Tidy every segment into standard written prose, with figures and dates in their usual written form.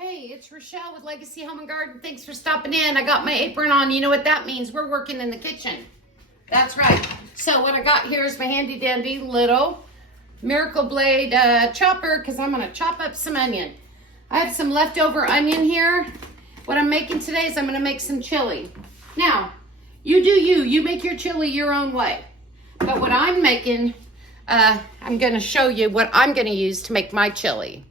Hey, it's Rochelle with Legacy Home and Garden. Thanks for stopping in. I got my apron on. You know what that means? We're working in the kitchen. That's right. So what I got here is my handy dandy little Miracle Blade chopper because I'm going to chop up some onion. I have some leftover onion here. What I'm making today is I'm going to make some chili. Now, you do you. You make your chili your own way. But what I'm making, I'm going to show you what I'm going to use to make my chili.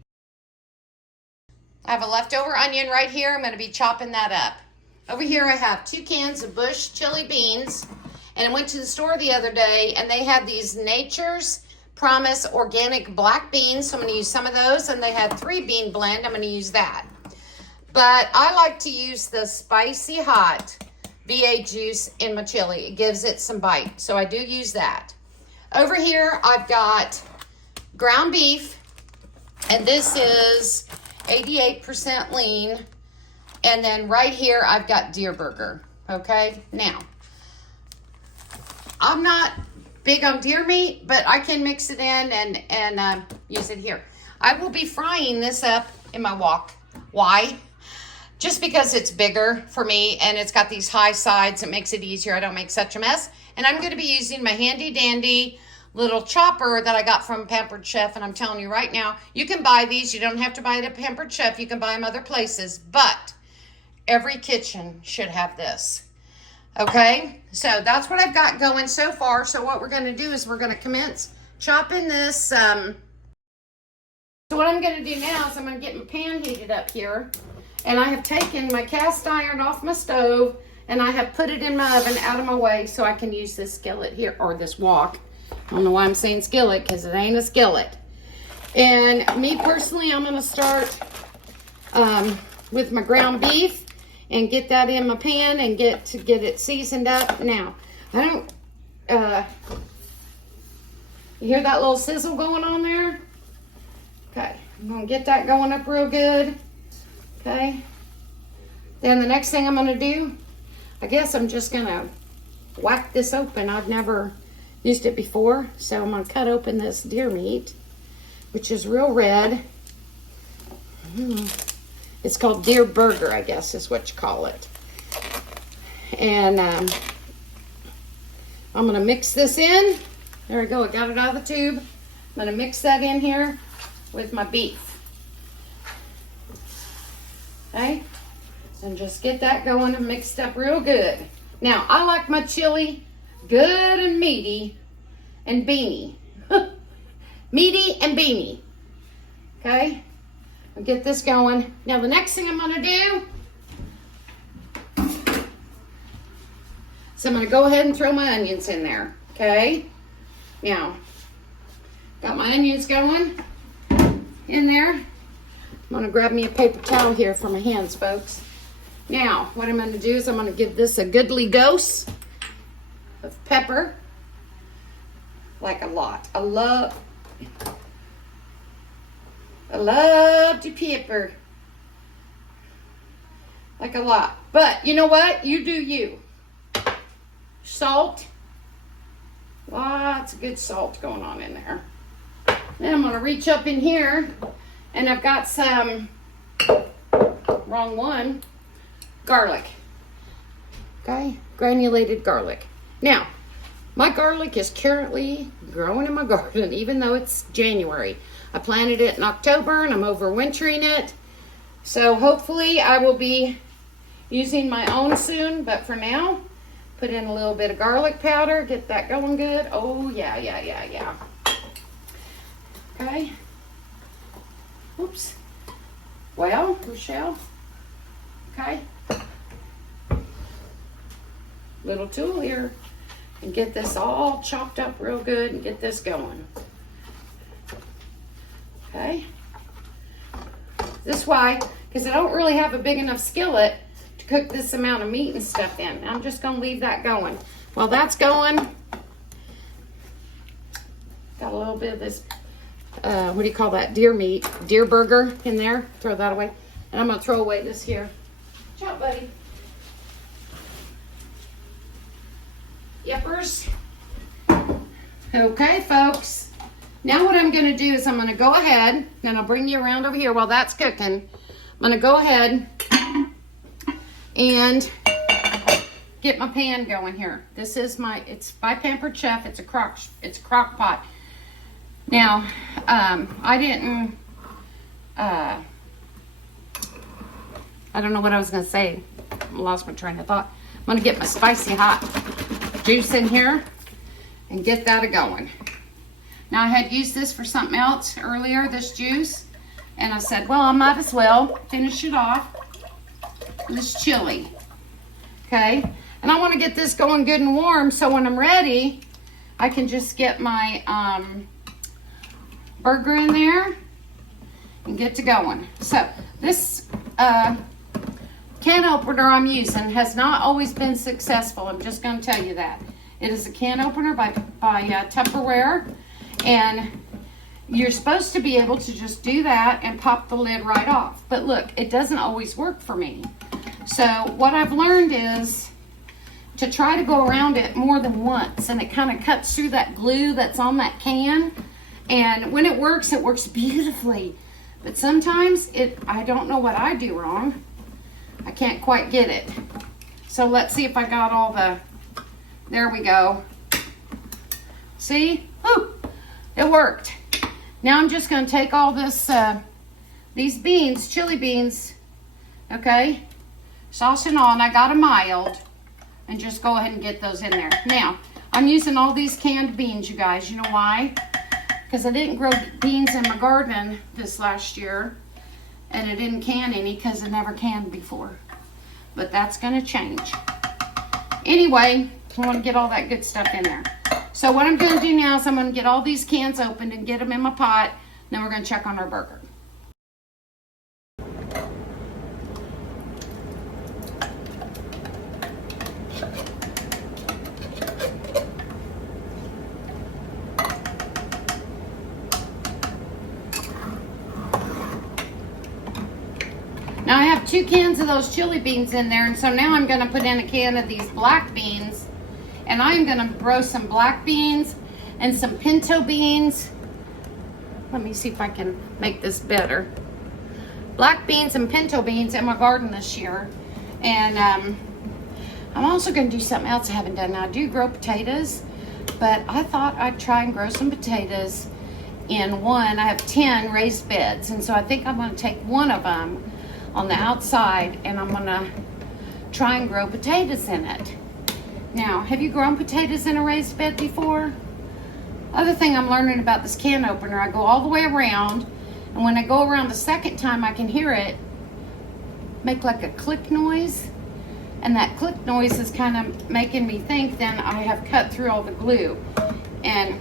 I have a leftover onion right here. I'm going to be chopping that up. Over here I have 2 cans of Bush chili beans. And I went to the store the other day and they had these Nature's Promise organic black beans. So I'm going to use some of those. And they had 3 bean blend. I'm going to use that. But I like to use the spicy hot VA juice in my chili. It gives it some bite. So I do use that. Over here I've got ground beef. And this is 88% lean. And then right here, I've got deer burger. Okay, now, I'm not big on deer meat, but I can mix it in and use it here. I will be frying this up in my wok. Why? Just because it's bigger for me and it's got these high sides. It makes it easier. I don't make such a mess. And I'm going to be using my handy dandy little chopper that I got from Pampered Chef, and I'm telling you right now, you can buy these. You don't have to buy it at Pampered Chef. You can buy them other places, but every kitchen should have this. Okay, so that's what I've got going so far. So what we're going to do is we're going to commence chopping this. So what I'm going to do now is I'm going to get my pan heated up here, and I have taken my cast iron off my stove, and I have put it in my oven out of my way so I can use this skillet here, or this wok. I don't know why I'm saying skillet, because it ain't a skillet. And me personally, I'm going to start with my ground beef and get that in my pan and get it seasoned up. Now, I don't, you hear that little sizzle going on there? Okay, I'm going to get that going up real good. Okay. Then the next thing I'm going to do, I guess I'm just going to whack this open. I've never used it before, so I'm going to cut open this deer meat, which is real red. It's called deer burger, I guess is what you call it. And I'm going to mix this in. There we go, I got it out of the tube. I'm going to mix that in here with my beef. Okay, and just get that going and mixed up real good. Now, I like my chili good and meaty and beany. Meaty and beany. Okay? I'll get this going. Now the next thing I'm going to do, so I'm going to go ahead and throw my onions in there. Okay? Now, got my onions going in there. I'm going to grab me a paper towel here for my hands, folks. Now, what I'm going to do is I'm going to give this a goodly dose of pepper, like a lot. I love to pepper, like a lot. But you know what? You do you. Salt, lots of good salt going on in there. Then I'm going to reach up in here, and I've got some, wrong one, garlic. Okay, granulated garlic. Now, my garlic is currently growing in my garden, even though it's January. I planted it in October, and I'm overwintering it. So hopefully I will be using my own soon, but for now, put in a little bit of garlic powder, get that going good. Oh, yeah. Okay. Oops. Well, Rochelle. Okay. Little tool here. And get this all chopped up real good and get this going. Okay. This way, because I don't really have a big enough skillet to cook this amount of meat and stuff in. I'm just going to leave that going. While that's going, got a little bit of this, what do you call that? Deer meat, deer burger in there. Throw that away. And I'm going to throw away this here. Watch out, buddy. Yippers. Okay, folks. Now what I'm going to do is I'm going to go ahead, and I'll bring you around over here while that's cooking. I'm gonna go ahead and get my pan going here. This is it's by Pampered Chef. It's a crock pot. Now, I didn't, I don't know what I was gonna say. I lost my train of thought. I'm gonna get my spicy hot juice in here and get that a-going. Now, I had used this for something else earlier, this juice, and I said, well, I might as well finish it off with this chili, okay? And I want to get this going good and warm, so when I'm ready, I can just get my burger in there and get to going. So, this can opener I'm using has not always been successful. I'm just going to tell you that. It is a can opener by Tupperware, and you're supposed to be able to just do that and pop the lid right off. But look, it doesn't always work for me. So what I've learned is to try to go around it more than once, and it kind of cuts through that glue that's on that can. And when it works beautifully. But sometimes I don't know what I do wrong. I can't quite get it. So let's see if I got all there we go. See? Whew, it worked. Now I'm just going to take all these beans, chili beans, okay, sauce and all, and I got a mild, and just go ahead and get those in there. Now, I'm using all these canned beans, you guys. You know why? Because I didn't grow beans in my garden this last year, and I didn't can any because I never canned before. But that's going to change. Anyway, I want to get all that good stuff in there. So what I'm going to do now is I'm going to get all these cans opened and get them in my pot. Then we're going to check on our burger. Now I have 2 cans of those chili beans in there, and so now I'm going to put in a can of these black beans, and I'm going to roast some black beans and some pinto beans. Let me see if I can make this better. Black beans and pinto beans in my garden this year, and I'm also going to do something else I haven't done. Now I do grow potatoes, but I thought I'd try and grow some potatoes in one. I have 10 raised beds, and so I think I'm going to take one of them on the outside, and I'm gonna try and grow potatoes in it. Now, have you grown potatoes in a raised bed before? Other thing I'm learning about this can opener, I go all the way around, and when I go around the second time, I can hear it make like a click noise, and that click noise is kind of making me think then I have cut through all the glue. And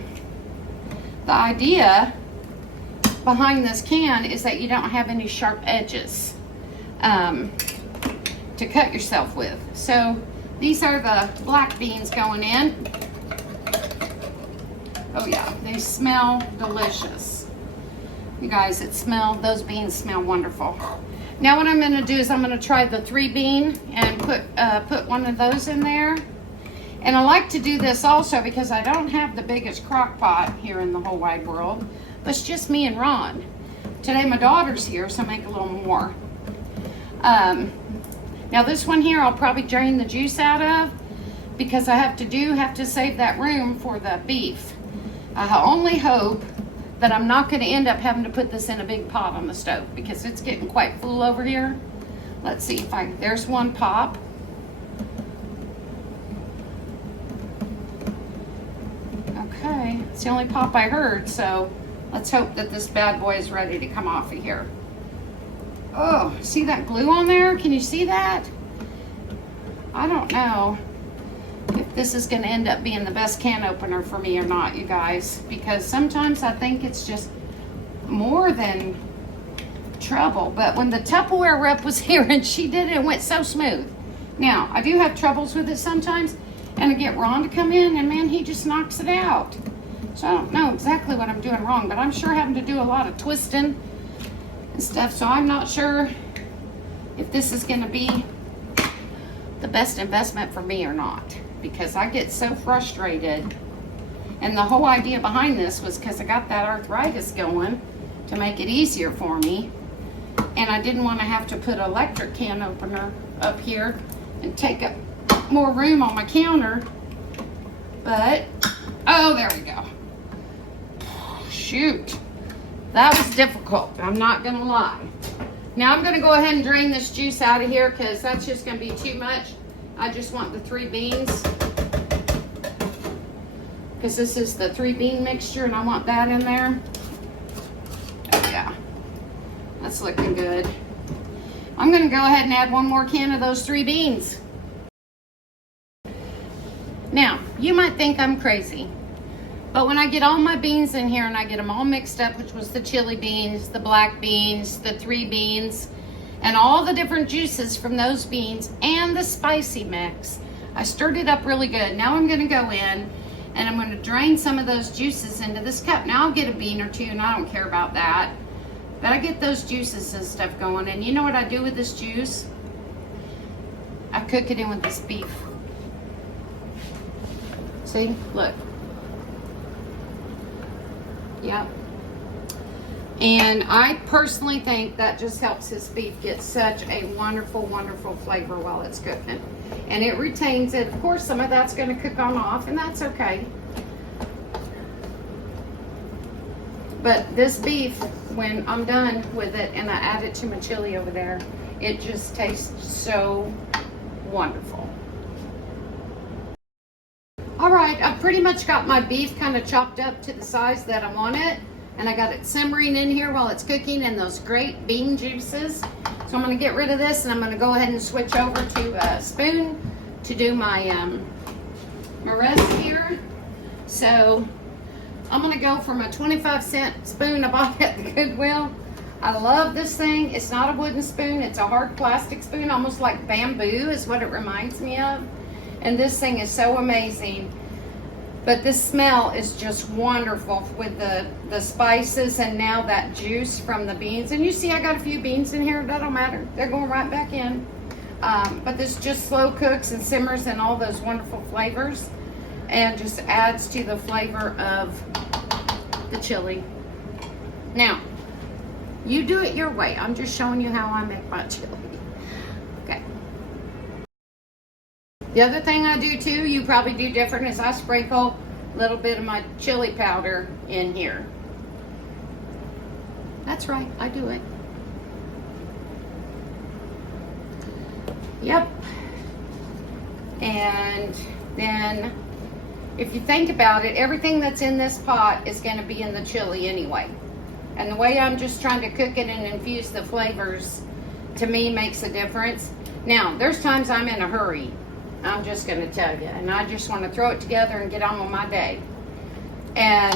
the idea behind this can is that you don't have any sharp edges to cut yourself with. So these are the black beans going in. Oh yeah, they smell delicious. You guys, those beans smell wonderful. Now what I'm going to do is I'm going to try the 3 bean and put one of those in there. And I like to do this also because I don't have the biggest crock pot here in the whole wide world, but it's just me and Ron. Today my daughter's here, so I make a little more. Now this one here I'll probably drain the juice out of because I have to save that room for the beef. I only hope that I'm not going to end up having to put this in a big pot on the stove because it's getting quite full over here. Let's see if there's one pop. Okay, it's the only pop I heard, so let's hope that this bad boy is ready to come off of here. Oh, see that glue on there? Can you see that? I don't know if this is going to end up being the best can opener for me or not, you guys, because sometimes I think it's just more than trouble. But when the Tupperware rep was here and she did it, it went so smooth. Now, I do have troubles with it sometimes, and I get Ron to come in, and man, he just knocks it out. So I don't know exactly what I'm doing wrong, but I'm sure having to do a lot of twisting and stuff, so I'm not sure if this is going to be the best investment for me or not, because I get so frustrated. And the whole idea behind this was because I got that arthritis going to make it easier for me. and I didn't want to have to put an electric can opener up here and take up more room on my counter. But, oh, there we go. Shoot. That was difficult, I'm not gonna lie. Now I'm gonna go ahead and drain this juice out of here because that's just gonna be too much. I just want the 3 beans. Because this is the 3 bean mixture and I want that in there. Oh yeah, that's looking good. I'm gonna go ahead and add 1 more can of those 3 beans. Now, you might think I'm crazy, but when I get all my beans in here and I get them all mixed up, which was the chili beans, the black beans, the 3 beans, and all the different juices from those beans and the spicy mix, I stirred it up really good. Now I'm gonna go in and I'm gonna drain some of those juices into this cup. Now I'll get a bean or 2 and I don't care about that, but I get those juices and stuff going. And you know what I do with this juice? I cook it in with this beef. See, look. Yep. And I personally think that just helps this beef get such a wonderful, wonderful flavor while it's cooking. And it retains it. Of course, some of that's going to cook on off, and that's okay. But this beef, when I'm done with it and I add it to my chili over there, it just tastes so wonderful. All right, I've pretty much got my beef kind of chopped up to the size that I want it. And I got it simmering in here while it's cooking in those great bean juices. So I'm gonna get rid of this and I'm gonna go ahead and switch over to a spoon to do my rest here. So I'm gonna go from a 25-cent spoon I bought at the Goodwill. I love this thing. It's not a wooden spoon, it's a hard plastic spoon, almost like bamboo is what it reminds me of. And this thing is so amazing. But the smell is just wonderful with the spices and now that juice from the beans. And you see I got a few beans in here, that don't matter. They're going right back in. But this just slow cooks and simmers in all those wonderful flavors and just adds to the flavor of the chili. Now, you do it your way. I'm just showing you how I make my chili. Okay. The other thing I do too, you probably do different, is I sprinkle a little bit of my chili powder in here. That's right, I do it. Yep. And then, if you think about it, everything that's in this pot is going to be in the chili anyway. And the way I'm just trying to cook it and infuse the flavors, to me, makes a difference. Now, there's times I'm in a hurry. I'm just going to tell you. And I just want to throw it together and get on with my day. And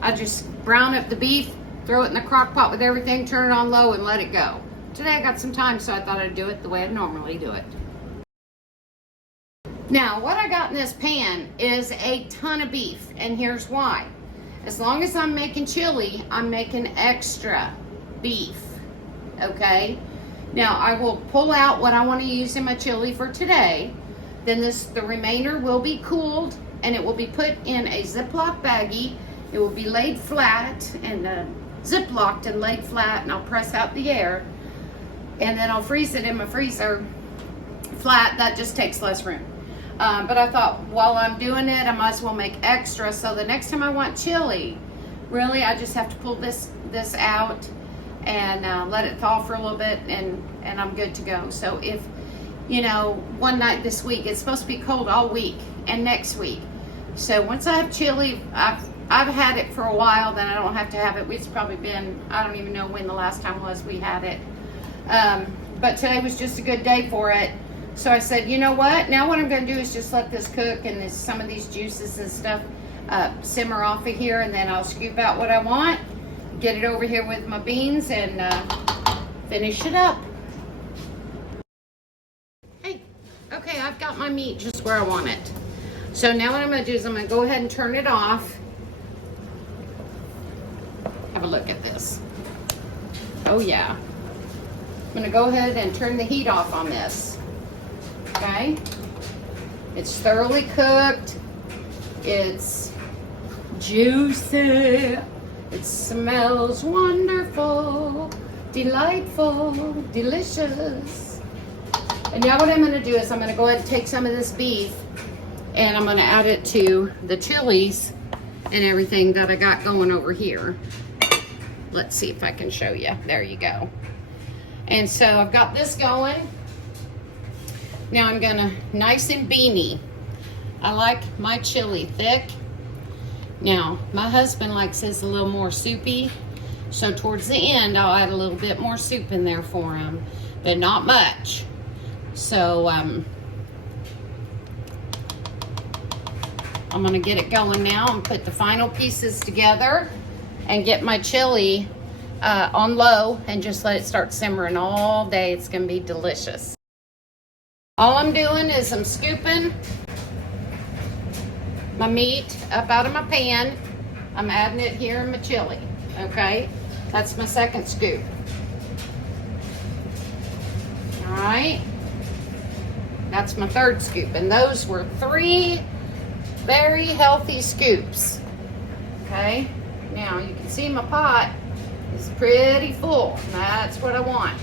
I just brown up the beef, throw it in the crock pot with everything, turn it on low, and let it go. Today I got some time, so I thought I'd do it the way I normally do it. Now, what I got in this pan is a ton of beef, and here's why. As long as I'm making chili, I'm making extra beef, okay? Now, I will pull out what I want to use in my chili for today. Then the remainder will be cooled, and it will be put in a Ziploc baggie. It will be laid flat, and Ziplocked and laid flat, and I'll press out the air. And then I'll freeze it in my freezer flat. That just takes less room. But I thought, while I'm doing it, I might as well make extra. So the next time I want chili, really, I just have to pull this out and let it thaw for a little bit, and I'm good to go. So if, you know, one night this week, it's supposed to be cold all week and next week. So once I have chili, I've had it for a while, then I don't have to have it. It's probably been, I don't even know when the last time was we had it. But today was just a good day for it. So I said, you know what? Now what I'm going to do is just let this cook and some of these juices and stuff simmer off of here, and then I'll scoop out what I want, get it over here with my beans, and finish it up. Hey, okay, I've got my meat just where I want it. So now what I'm going to do is I'm going to go ahead and turn it off. Have a look at this. Oh yeah. I'm going to go ahead and turn the heat off on this. Okay? It's thoroughly cooked. It's juicy. It smells wonderful. Delightful, delicious. And now what I'm gonna do is I'm gonna go ahead and take some of this beef and I'm gonna add it to the chilies and everything that I got going over here. Let's see if I can show you. There you go. And so I've got this going. Now I'm gonna, nice and beany. I like my chili thick. Now, my husband likes his a little more soupy. So towards the end, I'll add a little bit more soup in there for him, but not much. So I'm gonna get it going now and put the final pieces together and get my chili on low and just let it start simmering all day. It's gonna be delicious. All I'm doing is I'm scooping my meat up out of my pan. I'm adding it here in my chili, okay? That's my second scoop. All right, that's my third scoop. And those were 3 very healthy scoops, okay? Now you can see my pot is pretty full. That's what I want.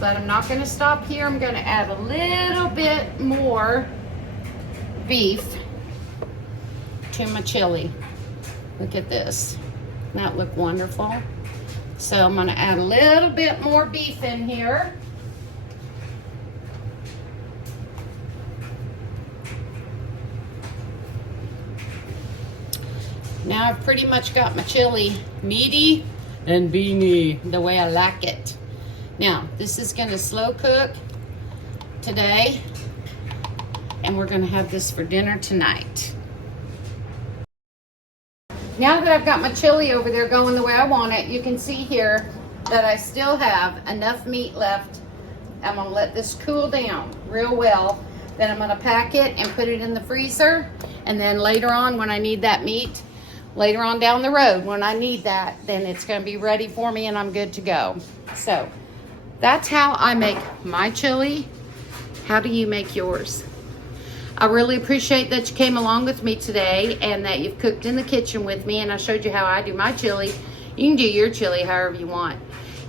But I'm not gonna stop here. I'm gonna add a little bit more beef to my chili. Look at this. Doesn't that look wonderful? So I'm gonna add a little bit more beef in here. Now I've pretty much got my chili meaty and beany the way I like it. Now this is gonna slow cook today and we're gonna have this for dinner tonight. Now that I've got my chili over there going the way I want it, you can see here that I still have enough meat left. I'm gonna let this cool down real well. Then I'm gonna pack it and put it in the freezer. And then later on when I need that meat, later on down the road when I need that, then it's gonna be ready for me and I'm good to go. So that's how I make my chili. How do you make yours? I really appreciate that you came along with me today and that you've cooked in the kitchen with me and I showed you how I do my chili. You can do your chili however you want.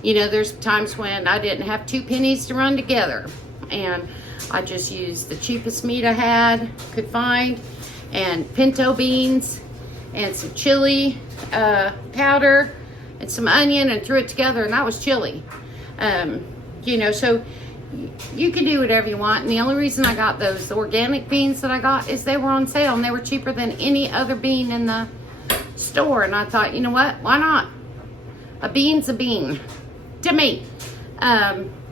You know, there's times when I didn't have 2 pennies to run together and I just used the cheapest meat I could find and pinto beans and some chili powder and some onion and threw it together and that was chili. You know, so you can do whatever you want. And the only reason I got those organic beans that I got is they were on sale and they were cheaper than any other bean in the store. And I thought, you know what? Why not? A bean's a bean to me.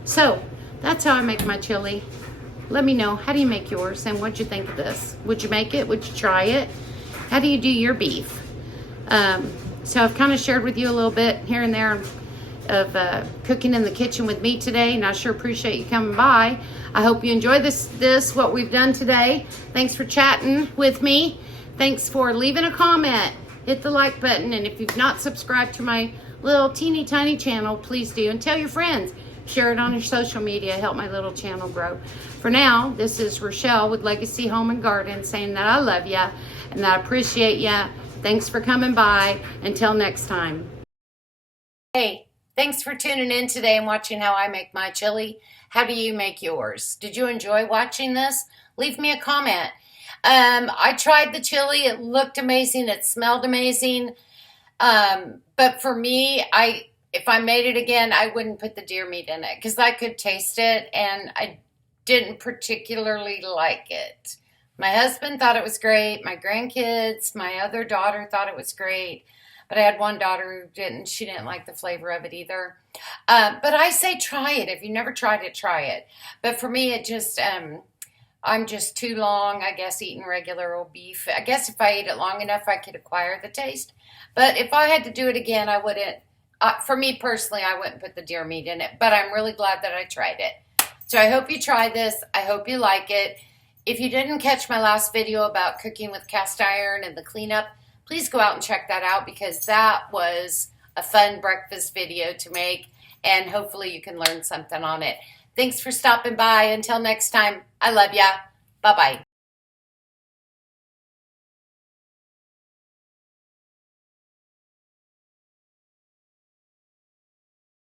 So that's how I make my chili. Let me know, how do you make yours and what'd you think of this? Would you make it? Would you try it? How do you do your beef? So I've kind of shared with you a little bit here and there of cooking in the kitchen with me today, and I sure appreciate you coming by. I hope you enjoy what we've done today. Thanks for chatting with me. Thanks for leaving a comment. Hit the like button, and if you've not subscribed to my little teeny tiny channel, please do, and tell your friends. Share it on your social media. Help my little channel grow. For now, this is Rochelle with Legacy Home and Garden saying that I love ya and that I appreciate ya. Thanks for coming by. Until next time. Hey, thanks for tuning in today and watching how I make my chili. How do you make yours? Did you enjoy watching this? Leave me a comment. I tried the chili. It looked amazing. It smelled amazing. But for me, if I made it again, I wouldn't put the deer meat in it because I could taste it and I didn't particularly like it. My husband thought it was great. My grandkids, my other daughter thought it was great. But I had one daughter who didn't. She didn't like the flavor of it either. But I say try it. If you've never tried it, try it. But for me, it just, I'm just too long, I guess, eating regular old beef. I guess if I ate it long enough, I could acquire the taste. But if I had to do it again, I wouldn't. For me personally, I wouldn't put the deer meat in it. But I'm really glad that I tried it. So I hope you try this. I hope you like it. If you didn't catch my last video about cooking with cast iron and the cleanup, please go out and check that out because that was a fun breakfast video to make and hopefully you can learn something on it. Thanks for stopping by. Until next time, I love ya. Bye-bye.